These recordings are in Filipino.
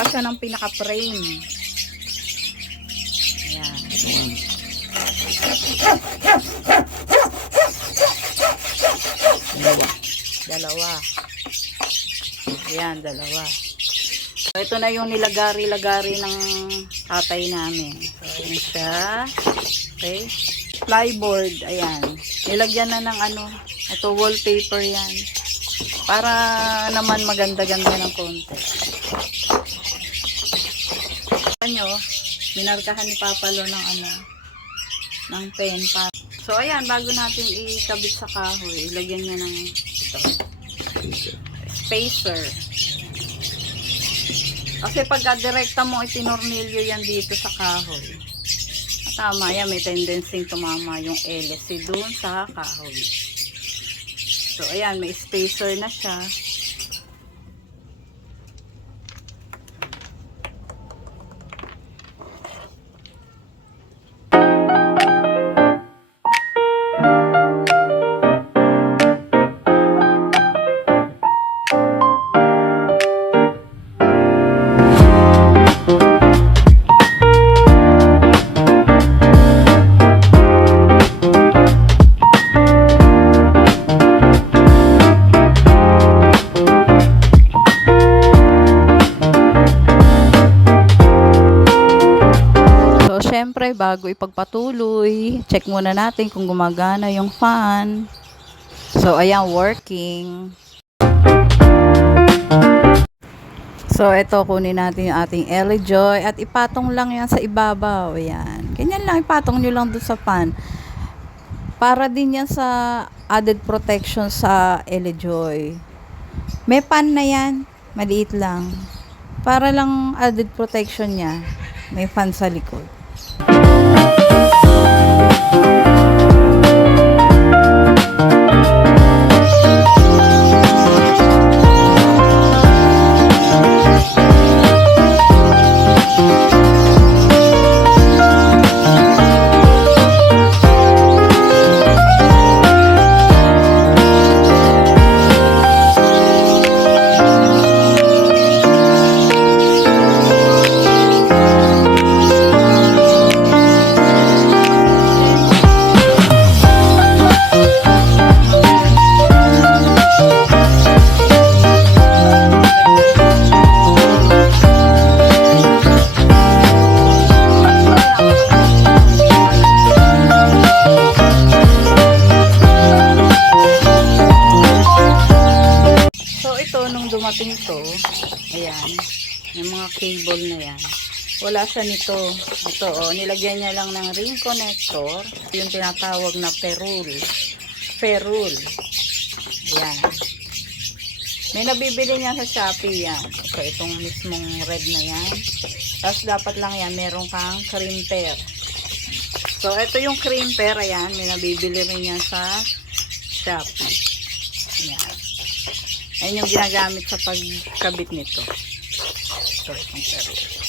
Gawa siya ng pinaka-frame. Ayan. Dalawa. Ayan, dalawa. So, ito na yung nilagari-lagari ng tatay namin. So, ayan siya. Okay. Plyboard. Ayan. Nilagyan na ng ano. Ito, wallpaper yan. Para naman maganda-ganda ng konti. Ano, minarkahan ni Papa Lo ng ano, ng pen. So, ayan, bago natin ikabit sa kahoy, ilagyan niya ng ito, spacer. Kasi pagka direkta mo itinornilyo yan dito sa kahoy, tama yan, may tendency tumama yung LC dun sa kahoy. So, ayan, may spacer na siya. Siyempre, bago ipagpatuloy, check muna natin kung gumagana yung fan. So, ayan, working. So, ito, kunin natin yung ating LA Joy at ipatong lang yan sa ibabaw. Ayan. Ganyan lang, ipatong nyo lang doon sa fan. Para din yan sa added protection sa LA Joy. May fan na yan, maliit lang. Para lang added protection niya, may fan sa likod. Dumating to, ayan, yung mga cable na yan, wala siya nito. Ito, oh, nilagyan niya lang ng ring connector, yung tinatawag na ferrule. Ayan. May nabibili niya sa Shopee yan. So, itong mismong red na yan. Tapos, dapat lang yan, meron kang crimper. So, ito yung crimper, ayan, may nabibili rin yan sa Shopee. Ayan. Ayan yung ginagamit sa pagkabit nito. Ito, itong ferrule.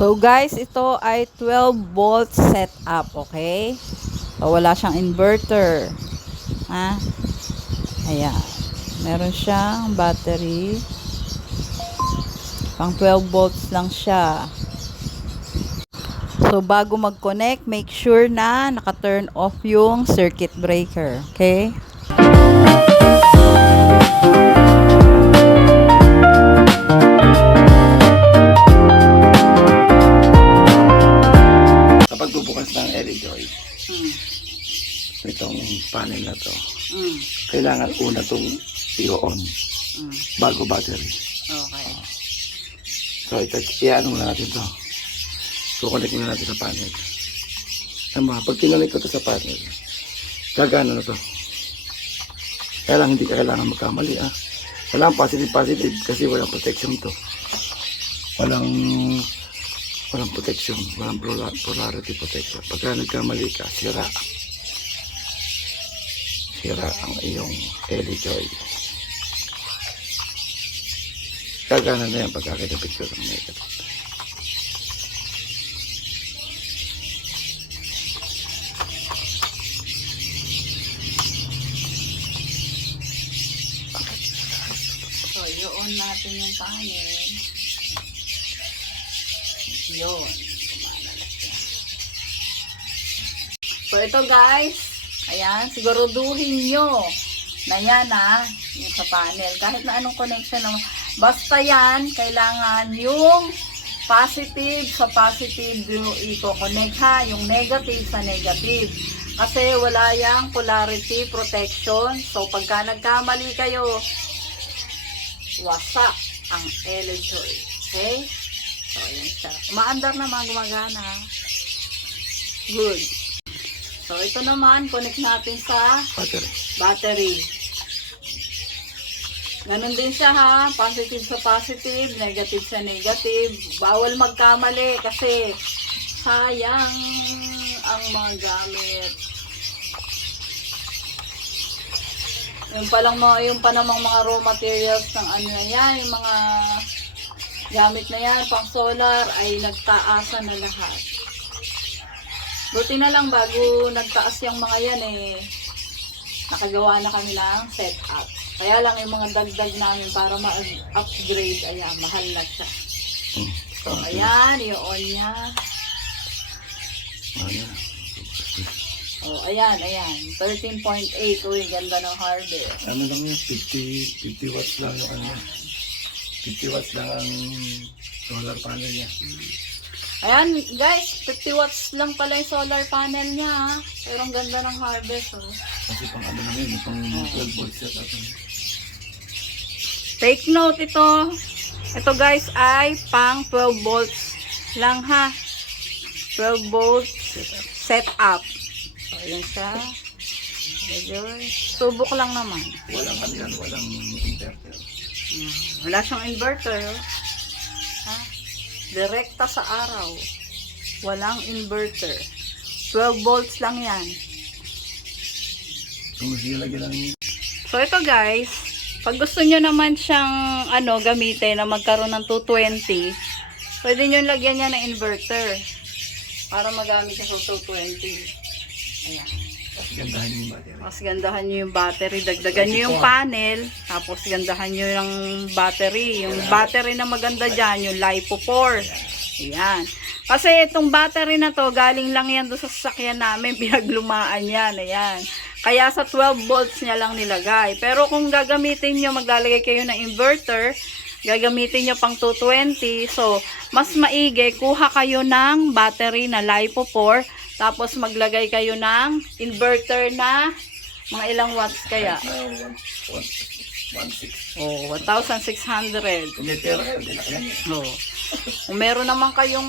So guys, ito ay 12 volt setup, okay? So wala siyang inverter. Ha? Ayan. Meron siyang battery. Pang 12 volts lang siya. So bago mag-connect, make sure na naka-turn off yung circuit breaker, okay? Kapag bubukas ng LED, itong panel na to, kailangan una itong i-on bago battery. Okay. So, i-ano muna natin to. So, connect muna natin sa panel. Tama, pag kinonect ko to sa panel, gagana na to. Kaya lang, hindi ka kailangan magkamali, ah. Walang positive kasi walang protection to. Walang protection, walang polarity protection. Pagka nagkamali ka, sira. Sira ang iyong LED. Gagana na yan pagkakitapit ko ng negative. So, i-on natin yung panel. Yun. So, ito guys. Ayan, siguraduhin nyo na yan yung sa panel. Kahit na anong connection naman. Basta yan, kailangan yung positive sa positive yung i-connect ha. Yung negative sa negative. Kasi wala yang polarity protection. So, pagka nagkamali kayo, wasak ang LED. Okay? So, ayan siya. Umaandar naman, gumagana. Good. So, ito naman, connect natin sa battery. Ganon din siya ha. Positive sa positive, negative sa negative. Bawal magkamali kasi sayang ang mga gamit. Yung pa namang mga raw materials ng ano na yan, yung mga gamit na yan, pang solar, ay nagtaasan na lahat. Buti na lang bago nagtaas yung mga yan nakagawa na kami ng setup. Kaya lang yung mga dagdag namin para ma-upgrade, ayan, mahal na siya. So, ayan, i-on niya. Oh, ayan. 13.8. Uy, ganda ng harvest. Ano lang yan? 50 watts lang yung ano. 50 watts lang ang solar panel niya. Ayan, guys, 50 watts lang pala yung solar panel niya, ha? Pero ang ganda ng harvest, oh. Kasi pang ano lang yun, pang 12 volts set up. Take note ito. Ito, guys, ay pang 12 volts lang, ha? 12 volts setup. So, ayan siya. Subok lang naman. Walang ano yan, walang inverter. Wala siyang inverter. Ha? Direkta sa araw. Walang inverter. 12 volts lang yan. So, ito guys, pag gusto nyo naman siyang gamitin na magkaroon ng 220, pwede nyo lagyan niya ng inverter para magamit siya sa 220. Ayan. Mas gandahan nyo yung battery. Dagdagan nyo yung panel. Tapos gandahan nyo yung battery. Yung battery na maganda dyan, yung LiPo4. Ayan. Kasi itong battery na to, galing lang yan doon sa sasakyan namin. Pinaglumaan yan. Ayan. Kaya sa 12 volts niya lang nilagay. Pero kung gagamitin nyo, maglalagay kayo ng inverter, gagamitin nyo pang 220. So, mas maigi, kuha kayo ng battery na LiPo4. Tapos maglagay kayo ng inverter na mga ilang watts kaya? 1,600. Oh. Kung meron naman kayong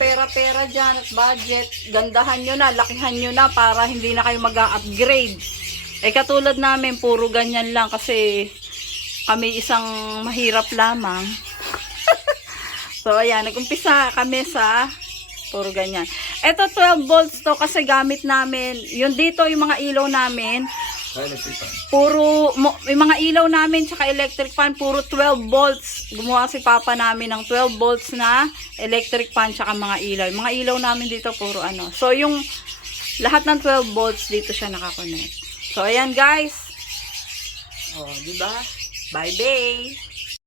pera-pera dyan at budget, gandahan nyo na, lakihan nyo na para hindi na kayo mag-upgrade. Katulad namin, puro ganyan lang kasi kami isang mahirap lamang. So, ayan, nag-umpisa kami sa puro ganyan. Ito 12 volts to kasi gamit namin, yung dito yung mga ilaw namin, Electric fan. Yung mga ilaw namin tsaka electric fan, puro 12 volts. Gumawa si Papa namin ng 12 volts na electric fan tsaka mga ilaw. Yung mga ilaw namin dito, puro ano. So, yung lahat ng 12 volts dito siya nakakonect. So, ayan guys. Oh, di ba? Bye, bae.